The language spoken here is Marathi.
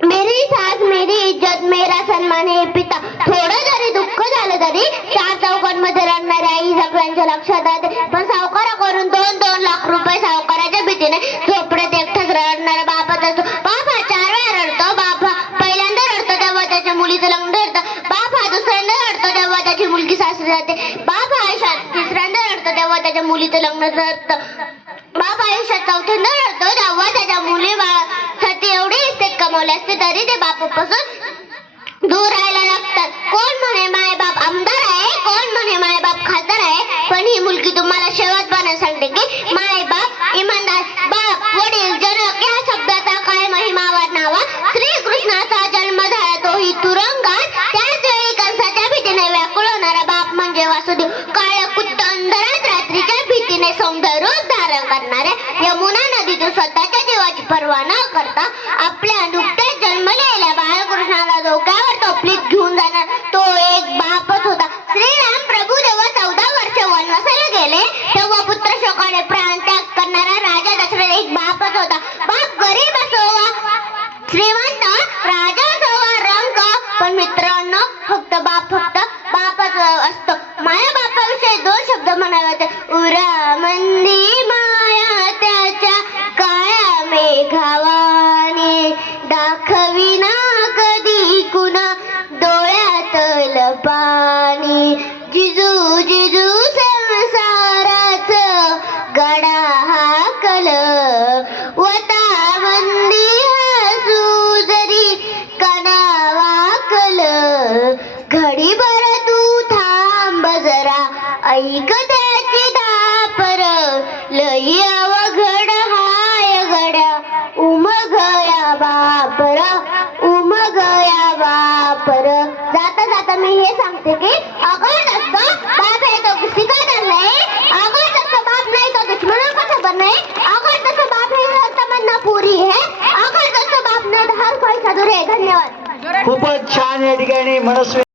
मेरी सास मेरी इज्जत मेरा सन्मान हे पिता. थोडं जरी दुःख झालं तरी चार चौकांमध्ये रडणाऱ्या आई सगळ्यांच्या लक्षात येते. पण सावकाराकडून 2-2 लाख रुपये सावकाराच्या भीतीने झोपडीत एकटाच रडणारा बापच असतो. बाप हा 4 वेळा रडतो. बाप हा पहिल्यांदा रडतो तेव्हा त्याच्या मुलीचं लग्न ठरतं. बाप हा दुसऱ्यांदा रडतो तेव्हा त्याची मुलगी सासरी जाते. बाप हा आयुष्यात तिसऱ्यांदा रडतो तेव्हा त्याच्या मुलीचं लग्न ठरतं. बाप आयुष्यात चौथ्यांदा रडतो तेव्हा त्याच्या मुली साठी एवढी इस्टेट कमवली असते तरी ते बापापासून दूर राहायला लागतात. कोण म्हणे माय बाप आमदार आहे, कोण म्हणे माय बाप खासदार आहे, पण ही मुलगी तुम्हाला शेवटपणे सांगते की माय बाप इमानदार. बाप वडील जनक या शब्दाचा काय महिमा वर्णावा. श्रीकृष्णाचा जन्म झाला तोही तुरुंगात. त्याच वेळी कंसाच्या भीतीने व्याकुळ होणारा बाप म्हणजे वासुदेव. काळ्या कुट्ट अंधारात रात्रीच्या भीतीने सौंदर्य रूप धारण करणाऱ्या यमुना नदीतून स्वतःच्या जीवाची पर्वा न करता आपल्या नुकत्याच जन्मलेल्या बाळकृष्णाला डोक्यावर टोपलीत घेऊन जाणार तो एक बापच होता. श्रीराम प्रभू जेव्हा 14 वर्ष वनवासाला गेले तेव्हा पुत्र शोकाने प्राण त्याग करणारा राजा दशरथ एक बापच होता. बाप गरीब असो वा श्रीमंत, राजा असो वा रंक, पण मित्रांनो फक्त बापच असतो. माया बापाविषयी 2 शब्द म्हणावे. उरा मंदी माया त्याच्या काळ्या मेघावाने दाखविना कधी कुणा डोळ्यातल पाणी. जिजू जिजू संसाराच गडा हाकल वता मंदी हसू जरी कना वाकल. घडीभर तू थांब जरा ऐक त्याची धापर लई अवघड हाय गड्या उमगया बापर उमगया बापर. जाता जाता मी हे सांगते की अगर तसं बाप है तो किसी का डर नहीं, अगर तसं बाप नहीं तो दुश्मनों का खबर नहीं, अगर तसं बाप है तो तमन्ना पूरी है, अगर तसं बाप नहीं तो हर कोई साधुर है. धन्यवाद. खूपच छान या ठिकाणी मनस्वी